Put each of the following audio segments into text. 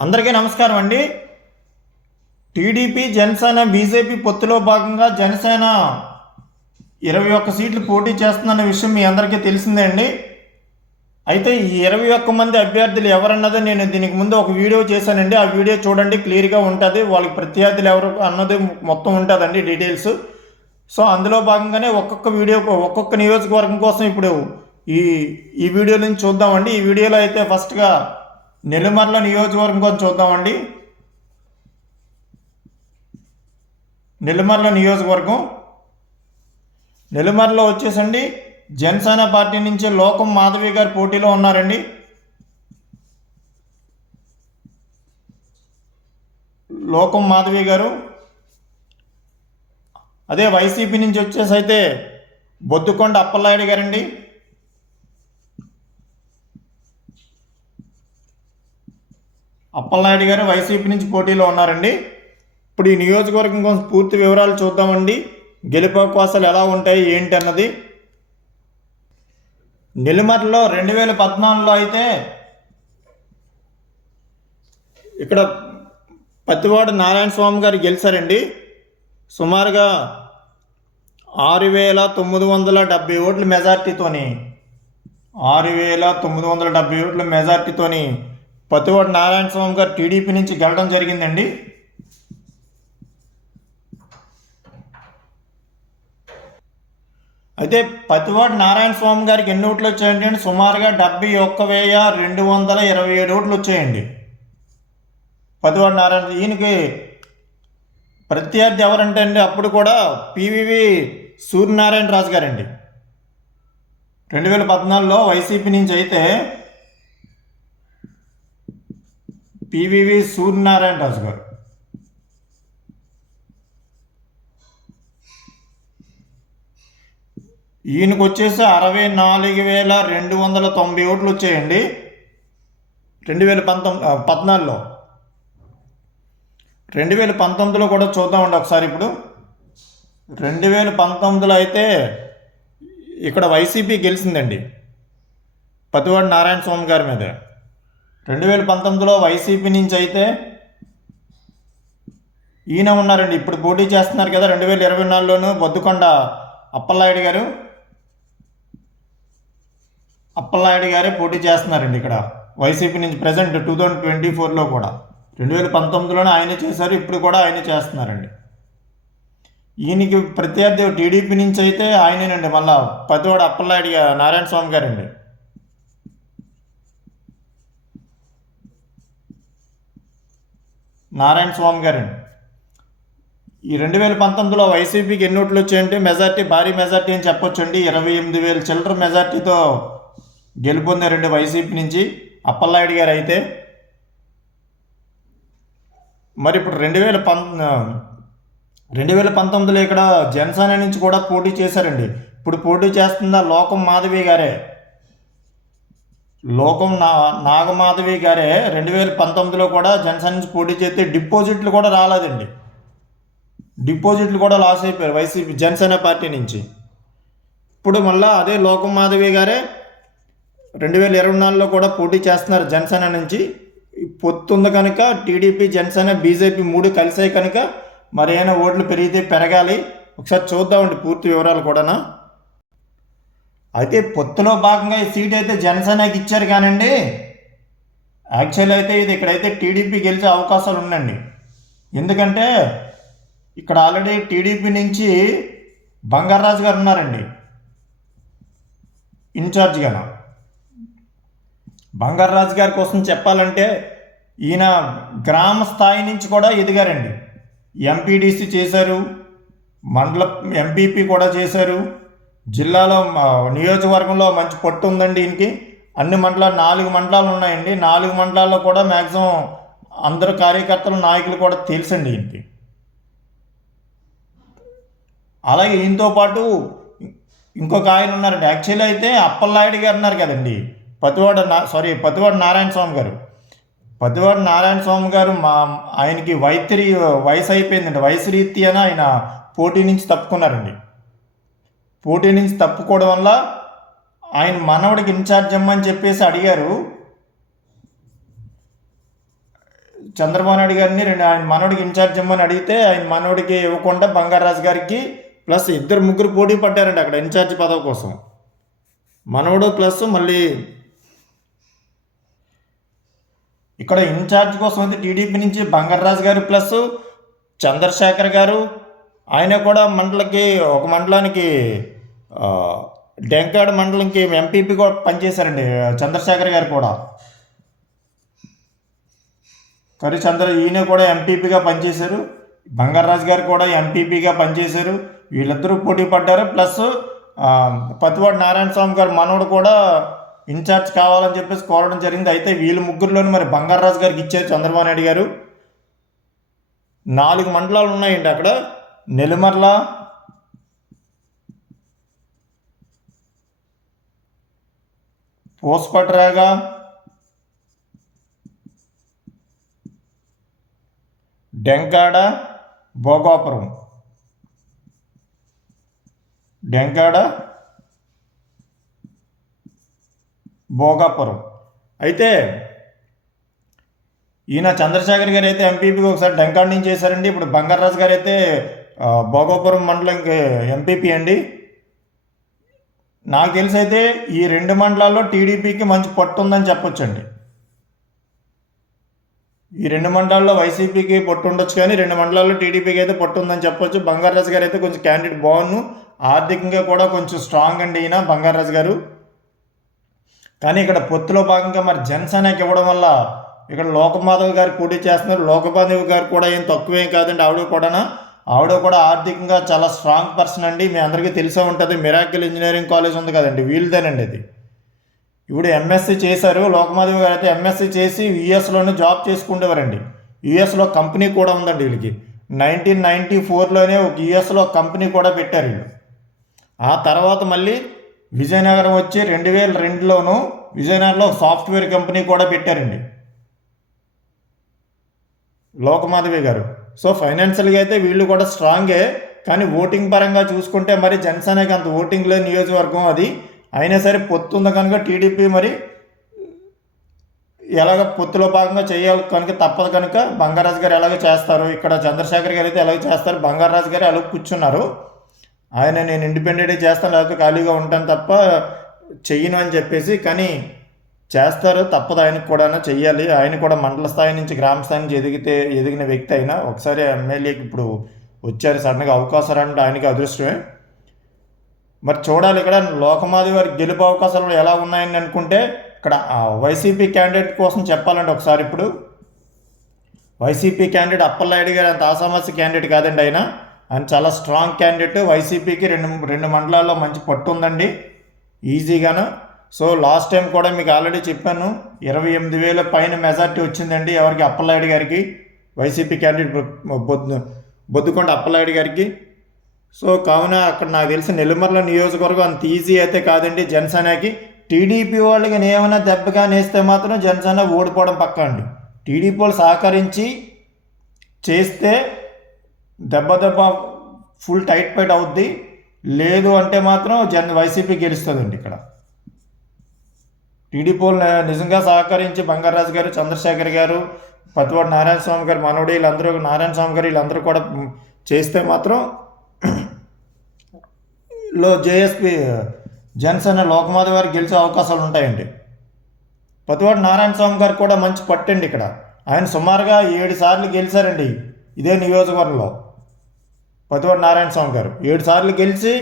అందరికీ నమస్కారం అండి. టీడీపీ జనసేన బీజేపీ పొత్తులో భాగంగా జనసేన ఇరవై ఒక్క సీట్లు పోటీ చేస్తుందన్న విషయం మీ అందరికీ తెలిసిందే అండి. అయితే ఈ ఇరవై ఒక్క మంది అభ్యర్థులు ఎవరన్నదో నేను దీనికి ముందు ఒక వీడియో చేశానండి. ఆ వీడియో చూడండి క్లియర్గా ఉంటుంది. వాళ్ళకి ప్రత్యర్థులు ఎవరు అన్నది మొత్తం ఉంటుందండి డీటెయిల్స్. సో అందులో భాగంగానే ఒక్కొక్క వీడియో ఒక్కొక్క నియోజకవర్గం కోసం ఇప్పుడు ఈ ఈ వీడియో నుంచి చూద్దామండి. ఈ వీడియోలో అయితే ఫస్ట్గా నెల్లిమర్ల నియోజకవర్గం చూద్దామండి. నెల్లిమర్ల నియోజకవర్గం. నెల్లిమర్లో వచ్చేసండి. జనసేన పార్టీ నుంచి లోకం మాధవి గారు పోటీలో ఉన్నారండి. లోకం మాధవి గారు. అదే వైసీపీ నుంచి వచ్చేసి అయితే బొద్దుకొండ అప్పలనాయుడు గారండి. అప్పలనాయుడు గారు వైసీపీ నుంచి పోటీలో ఉన్నారండి. ఇప్పుడు ఈ నియోజకవర్గం కోసం పూర్తి వివరాలు చూద్దామండి. గెలుపు అవకాశాలు ఎలా ఉంటాయి ఏంటి అన్నది. నెల్లిమర్లో రెండు వేల పద్నాలుగులో అయితే ఇక్కడ పత్తివాడ నారాయణ స్వామి గారు గెలిచారండి. సుమారుగా ఆరు వేల తొమ్మిది వందల డెబ్బై ఓట్ల మెజార్టీతోని ఆరు వేల తొమ్మిది వందల డెబ్బై ఓట్ల మెజార్టీతోని పతివాడు నారాయణ స్వామి గారు టీడీపీ నుంచి గెలడం జరిగిందండి. అయితే పతివాడు నారాయణ స్వామి గారికి ఎన్ని ఓట్లు వచ్చాయండి అంటే సుమారుగా డెబ్బై ఒక్క వెయ్య రెండు వందల ఇరవై ఏడు ఓట్లు వచ్చాయండి. పతివాడు నారాయణ ఈయనకి ప్రత్యర్థి ఎవరంటే అండి? అప్పుడు కూడా పివివి సూర్యనారాయణ రాజు గారండి. రెండు వేల పద్నాలుగులో వైసీపీ నుంచి అయితే పివివి సూర్యనారాయణ రాజు గారు. ఈయనకు వచ్చేసి అరవై నాలుగు వేల రెండు వందల తొంభై ఓట్లు వచ్చాయండి. రెండు వేల పంతొమ్మిది పద్నాలుగులో. రెండు వేల పంతొమ్మిదిలో కూడా చూద్దామండి ఒకసారి ఇప్పుడు. రెండు వేల పంతొమ్మిదిలో అయితే ఇక్కడ వైసీపీ గెలిచిందండి. పతివాడు నారాయణ స్వామి గారి మీద. రెండు వేల పంతొమ్మిదిలో వైసీపీ నుంచి అయితే ఈయన ఉన్నారండి. ఇప్పుడు పోటీ చేస్తున్నారు కదా రెండు వేల ఇరవై నాలుగులోను బొద్దుకొండ అప్పలనాయుడు గారు. అప్పలనాయుడు గారే పోటీ చేస్తున్నారండి ఇక్కడ. వైసీపీ నుంచి ప్రజెంట్ టూ థౌజండ్ ట్వంటీ ఫోర్లో కూడా. రెండు వేల పంతొమ్మిదిలోనే ఆయనే చేశారు ఇప్పుడు కూడా ఆయనే చేస్తున్నారండి. ఈయనకి ప్రత్యర్థి టీడీపీ నుంచి అయితే ఆయనేనండి. మళ్ళా పతివాడు అప్పలనాయుడు నారాయణ స్వామి గారండి. నారాయణ స్వామి గారండి. ఈ రెండు వేల పంతొమ్మిదిలో వైసీపీకి ఎన్ని ఓట్లు వచ్చాయంటే మెజార్టీ భారీ మెజార్టీ అని చెప్పొచ్చండి. ఇరవై ఎనిమిది వేల చిల్లర మెజార్టీతో గెలుపొందారండి వైసీపీ నుంచి అప్పలనాయుడు గారు అయితే. మరి ఇప్పుడు రెండు వేల పం రెండు వేల పంతొమ్మిదిలో ఇక్కడ జనసేన నుంచి కూడా పోటీ చేశారండి. ఇప్పుడు పోటీ చేస్తుందా లోకం మాధవి గారే. లోకం నా నాగమాధవి గారే రెండు వేల పంతొమ్మిదిలో కూడా జనసేన నుంచి పోటీ చేస్తే డిపాజిట్లు కూడా రాలేదండి. డిపాజిట్లు కూడా లాస్ అయిపోయారు వైసీపీ జనసేన పార్టీ నుంచి. ఇప్పుడు మళ్ళా అదే లోకం మాధవి గారే రెండు వేల ఇరవై నాలుగులో కూడా పోటీ చేస్తున్నారు జనసేన నుంచి. పొత్తుంది పొత్తు ఉంది కనుక టీడీపీ జనసేన బీజేపీ మూడు కలిసాయి కనుక మరి ఏమైనా ఓట్లు పెరిగితే పెరగాలి. ఒకసారి చూద్దామండి పూర్తి వివరాలు కూడానా. అయితే పొత్తులో భాగంగా ఈ సీట్ అయితే జనసేనకి ఇచ్చారు కానండి. యాక్చువల్ అయితే ఇది ఇక్కడైతే టీడీపీ గెలిచే అవకాశాలు ఉండండి ఎందుకంటే ఇక్కడ ఆల్రెడీ టీడీపీ నుంచి బంగారాజు గారు ఉన్నారండి. ఇన్ఛార్జ్గా బంగారాజు గారి కోసం చెప్పాలంటే ఈయన గ్రామ స్థాయి నుంచి కూడా ఎదిగారండి. ఎంపీడీసీ చేశారు. మండల ఎంపీపీ కూడా చేశారు. జిల్లాలో నియోజకవర్గంలో మంచి పట్టు ఉందండి ఈయనకి. అన్ని మండలాలు నాలుగు మండలాలు ఉన్నాయండి. నాలుగు మండలాల్లో కూడా మ్యాక్సిమం అందరు కార్యకర్తలు నాయకులు కూడా తెలుసండి ఈయనకి. అలాగే ఈయనతో పాటు ఇంకొక ఆయన ఉన్నారండి. యాక్చువల్లీ అయితే అప్పలనాయుడు గారు ఉన్నారు కదండి. పతివాడ నా సారీ పతివాడ నారాయణ స్వామి గారు. పతివాడ నారాయణ స్వామి గారు మా ఆయనకి వైత్రి వయసు అయిపోయిందండి. వయసు రీత్యాన ఆయన పోటీ నుంచి తప్పుకున్నారండి. పోటీ నుంచి తప్పుకోవడం వల్ల ఆయన మనవడికి ఇన్ఛార్జ్ ఇమ్మని చెప్పేసి అడిగారు. చంద్రబాబు నాయుడు గారిని రెండు ఆయన మనవడికి ఇన్ఛార్జ్ ఇమ్మని అడిగితే ఆయన మనవడికి ఇవ్వకుండా బంగారాజు గారికి ప్లస్ ఇద్దరు ముగ్గురు పోటీ పడ్డారండి అక్కడ ఇన్ఛార్జ్ పదవి కోసం. మనవడు ప్లస్ మళ్ళీ ఇక్కడ ఇన్ఛార్జ్ కోసం అయితే టీడీపీ నుంచి బంగారాజు గారు ప్లస్ చంద్రశేఖర్ గారు. ఆయన కూడా మండలకి ఒక మండలానికి డెంకాడ మండలంకి ఎంపీపీ కూడా పనిచేశారండి చంద్రశేఖర్ గారు కూడా. కరి చంద్ర ఈయన కూడా ఎంపీపీగా పనిచేశారు. బంగారాజు గారు కూడా ఎంపీపీగా పనిచేశారు. వీళ్ళిద్దరూ పోటీ పడ్డారు. ప్లస్ పతివాడు నారాయణ స్వామి గారు మనవడు కూడా ఇన్ఛార్జ్ కావాలని చెప్పేసి కోరడం జరిగింది. అయితే వీళ్ళ ముగ్గురులోని మరి బంగారాజు గారికి ఇచ్చారు చంద్రబాబు నాయుడు గారు. నాలుగు మండలాలు ఉన్నాయండి అక్కడ. నెల్లిమర్ల పోస్పట్రాగా డెంకాడ భోగాపురం. డెంకాడ భోగాపురం. అయితే ఈయన చంద్రశేఖర్ గారు అయితే ఎంపీపీకి ఒకసారి డెంకాడ్ నుంచి చేశారండి. ఇప్పుడు బంగారాజు గారు అయితే భోగాపురం మండలంకి ఎంపీపీ అండి. నాకు తెలిసి అయితే ఈ రెండు మండలాల్లో టీడీపీకి మంచి పట్టు ఉందని చెప్పొచ్చండి. ఈ రెండు మండలాల్లో వైసీపీకి పొట్టు ఉండొచ్చు కానీ రెండు మండలాల్లో టీడీపీకి అయితే పొట్టు ఉందని చెప్పొచ్చు. బంగారాజు గారు అయితే కొంచెం క్యాండిడేట్ బాగున్ను ఆర్థికంగా కూడా కొంచెం స్ట్రాంగ్ అండి ఈయన బంగారాజు గారు. కానీ ఇక్కడ పొత్తులో భాగంగా మరి జనసేనకి ఇవ్వడం వల్ల ఇక్కడ లోకమాధవ్ గారు పోటీ చేస్తున్నారు. లోకమాధవ్ గారు కూడా ఏం తక్కువేం కాదండి ఆవిడ కూడా ఆవిడ కూడా ఆర్థికంగా చాలా స్ట్రాంగ్ పర్సన్ అండి. మీ అందరికీ తెలిసే ఉంటుంది మిరాకిల్ ఇంజనీరింగ్ కాలేజ్ ఉంది కదండి వీళ్ళదేనండి ఇది. ఇప్పుడు ఎంఎస్సి చేశారు లోకమాధవ్ గారు అయితే ఎంఎస్సి చేసి యుఎస్లోనే జాబ్ చేసుకుంటేవారండి యుఎస్లో కంపెనీ కూడా ఉందండి వీళ్ళకి. నైన్టీన్ నైంటీ ఫోర్లోనే ఒక యుఎస్లో కంపెనీ కూడా పెట్టారు వీళ్ళు. ఆ తర్వాత మళ్ళీ విజయనగరం వచ్చి రెండు వేల రెండులోనూ విజయనగరంలో సాఫ్ట్వేర్ కంపెనీ కూడా పెట్టారండి. లోకమాధవి గారు. సో ఫైనాన్షియల్గా అయితే వీళ్ళు కూడా స్ట్రాంగే కానీ ఓటింగ్ పరంగా చూసుకుంటే మరి జనసేనకి అంత ఓటింగ్ లేని నియోజకవర్గం అది. అయినా సరే పొత్తు ఉంది కనుక టీడీపీ మరి ఎలాగ పొత్తులో భాగంగా చేయాలి కనుక తప్పదు కనుక బంగారాజు గారు ఎలాగ చేస్తారు? ఇక్కడ చంద్రశేఖర్ గారు అయితే ఎలాగ చేస్తారు? బంగారాజు గారు ఎలాగ కూర్చున్నారు? ఆయన నేను ఇండిపెండెంట్గా చేస్తాను లేకపోతే ఖాళీగా ఉంటాను తప్ప చెయ్యను అని చెప్పేసి కానీ చేస్తారు తప్పదు. ఆయనకు కూడా చెయ్యాలి. ఆయన కూడా మండల స్థాయి నుంచి గ్రామ స్థాయి నుంచి ఎదిగితే ఎదిగిన వ్యక్తి అయినా ఒకసారి ఎమ్మెల్యేకి ఇప్పుడు వచ్చారు. సడన్గా అవకాశాలు అంటే ఆయనకి అదృష్టమే. మరి చూడాలి ఇక్కడ లోకమాది వారి గెలుపు అవకాశాలు ఎలా ఉన్నాయని అనుకుంటే ఇక్కడ వైసీపీ క్యాండిడేట్ కోసం చెప్పాలంటే ఒకసారి ఇప్పుడు. వైసీపీ క్యాండిడేట్ అప్పలనాయుడు గారు అంత ఆసామాసి క్యాండిడేట్ కాదండి ఆయన. ఆయన చాలా స్ట్రాంగ్ క్యాండిడేట్. వైసీపీకి రెండు రెండు మండలాల్లో మంచి పట్టు ఉందండి. ఈజీగాను సో లాస్ట్ టైం కూడా మీకు ఆల్రెడీ చెప్పాను ఇరవై ఎనిమిది వేల పైన మెజార్టీ వచ్చిందండి ఎవరికి? అప్పలనాయుడు గారికి వైసీపీ క్యాండిడేట్ బొద్దు బొద్దుకొండ అప్పలనాయుడు గారికి. సో కావున అక్కడ నాకు తెలిసిన నెల్లిమర్ల నియోజకవర్గం అంత ఈజీ అయితే కాదండి జనసేనకి. టీడీపీ వాళ్ళకి ఏమైనా దెబ్బగా నేస్తే మాత్రం జనసేన ఓడిపోవడం పక్క అండి. టీడీపీ వాళ్ళు సహకరించి చేస్తే దెబ్బ దెబ్బ ఫుల్ టైట్ ఫైట్ అవుద్ది. లేదు అంటే మాత్రం జన్ వైసీపీ గెలుస్తుందండి ఇక్కడ. టీడీపీ నిజంగా సహకరించి బంగారాజు గారు చంద్రశేఖర్ గారు పతివాడు నారాయణ స్వామి గారు మనవడు వీళ్ళందరూ నారాయణ స్వామి గారు వీళ్ళందరూ కూడా చేస్తే మాత్రం లో జేఎస్పి జనసేన లోకమాధవ్ గారు గెలిచే అవకాశాలు ఉంటాయండి. పతివాడు నారాయణ స్వామి గారు కూడా మంచి పట్టండి ఇక్కడ. ఆయన సుమారుగా ఏడు సార్లు గెలిచారండి ఇదే నియోజకవర్గంలో. పతివాడు నారాయణ స్వామి గారు ఏడు సార్లు గెలిచి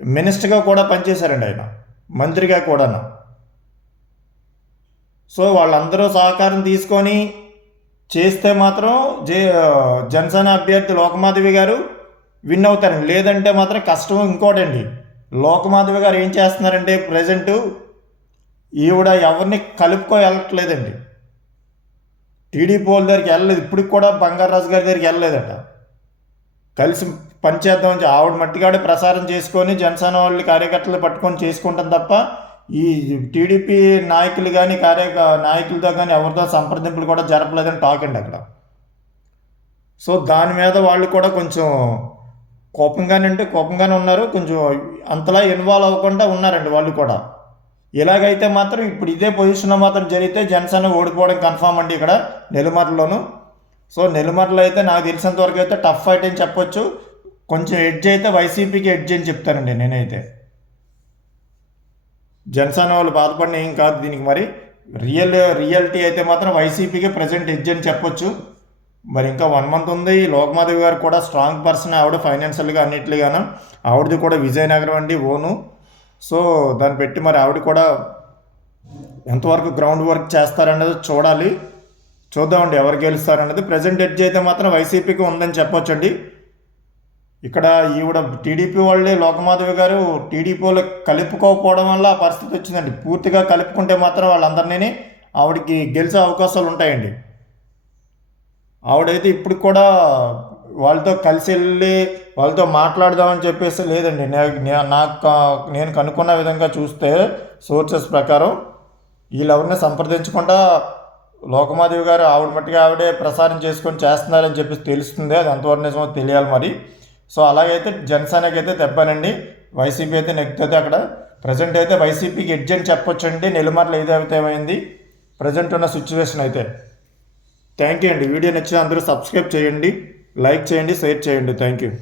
మినిస్టర్గా కూడా పనిచేశారండి ఆయన. మంత్రిగా కూడాను. సో వాళ్ళందరూ సహకారం తీసుకొని చేస్తే మాత్రం జే జనసేన అభ్యర్థి లోకమాధవి గారు విన్ అవుతారు లేదంటే మాత్రం కష్టం ఇంకోటండి. లోకమాధవి గారు ఏం చేస్తున్నారంటే ప్రజెంటు ఈవిడ ఎవరిని కలుపుకో వెళ్ళట్లేదండి టీడీపీ వాళ్ళ దగ్గరికి వెళ్ళలేదు. ఇప్పటికి కూడా బంగారాజు గారి దగ్గరికి వెళ్ళలేదట. కలిసి పనిచేద్దామని ఆవిడ మట్టిగాడే ప్రసారం చేసుకొని జనసేన వాళ్ళు కార్యకర్తలు పట్టుకొని చేసుకుంటాం తప్ప ఈ టీడీపీ నాయకులు కానీ కార్య నాయకులతో కానీ ఎవరితో సంప్రదింపులు కూడా జరపలేదని టాక్ అండి అక్కడ. సో దాని మీద వాళ్ళు కూడా కొంచెం కోపంగానే అంటే కోపంగానే ఉన్నారు. కొంచెం అంతలా ఇన్వాల్వ్ అవ్వకుండా ఉన్నారండి వాళ్ళు కూడా. ఇలాగైతే మాత్రం ఇప్పుడు ఇదే పొజిషన్లో మాత్రం జరిగితే జనసేన ఓడిపోవడం కన్ఫామ్ అండి ఇక్కడ నెల్లిమర్లలోను సో నెల్లిమర్లో అయితే నాకు తెలిసినంత వరకు అయితే టఫ్ ఫైట్ అని చెప్పొచ్చు. కొంచెం ఎడ్జ్ అయితే వైసీపీకి ఎడ్జ్ అని చెప్తానండి నేనైతే. జనసేన వాళ్ళు బాధపడిన ఏం కాదు దీనికి మరి. రియల్ రియాలిటీ అయితే మాత్రం వైసీపీకి ప్రజెంట్ ఎడ్జ్ అని చెప్పొచ్చు. మరి ఇంకా వన్ మంత్ ఉంది. లోక్మాధవి గారు కూడా స్ట్రాంగ్ పర్సన్ ఆవిడ ఫైనాన్షియల్గా అన్నిట్లుగాను. ఆవిడది కూడా విజయనగరం అండి ఓను. సో దాన్ని పెట్టి మరి ఆవిడ కూడా ఎంతవరకు గ్రౌండ్ వర్క్ చేస్తారనేది చూడాలి. చూద్దామండి ఎవరు గెలుస్తారనేది ప్రజెంట్ ఎడ్జ్ అయితే మాత్రం వైసీపీకి ఉందని చెప్పొచ్చండి. ఇక్కడ ఈవిడ టీడీపీ వాళ్ళే లోకమాధవి గారు టీడీపీలో కలుపుకోకపోవడం వల్ల ఆ పరిస్థితి వచ్చిందండి. పూర్తిగా కలుపుకుంటే మాత్రం వాళ్ళందరినీ ఆవిడకి గెలిచే అవకాశాలు ఉంటాయండి. ఆవిడైతే ఇప్పుడు కూడా వాళ్ళతో కలిసి వెళ్ళి వాళ్ళతో మాట్లాడదామని చెప్పేసి లేదండి. నాకు నేను కనుక్కున్న విధంగా చూస్తే సోర్సెస్ ప్రకారం వీళ్ళెవరిని సంప్రదించకుండా లోకమాదేవి గారు ఆవిడ మట్టిగా ఆవిడే ప్రసారం చేసుకొని చేస్తున్నారని చెప్పేసి తెలుస్తుంది. అది ఎంతవరకు నిజమో తెలియాలి మరి. సో అలాగైతే జనసేనకి అయితే తెప్పానండి వైసీపీ అయితే నెక్కుతుంది అక్కడ. ప్రజెంట్ అయితే వైసీపీకి ఎడ్జ్ అని చెప్పొచ్చండి. నెలమర్లు ఏదైతే ఏమైంది? ప్రజెంట్ ఉన్న సిచ్యువేషన్ అయితే. థ్యాంక్ యూ అండి. వీడియో నచ్చిన అందరూ సబ్స్క్రైబ్ చేయండి. లైక్ చేయండి షేర్ చేయండి. Thank you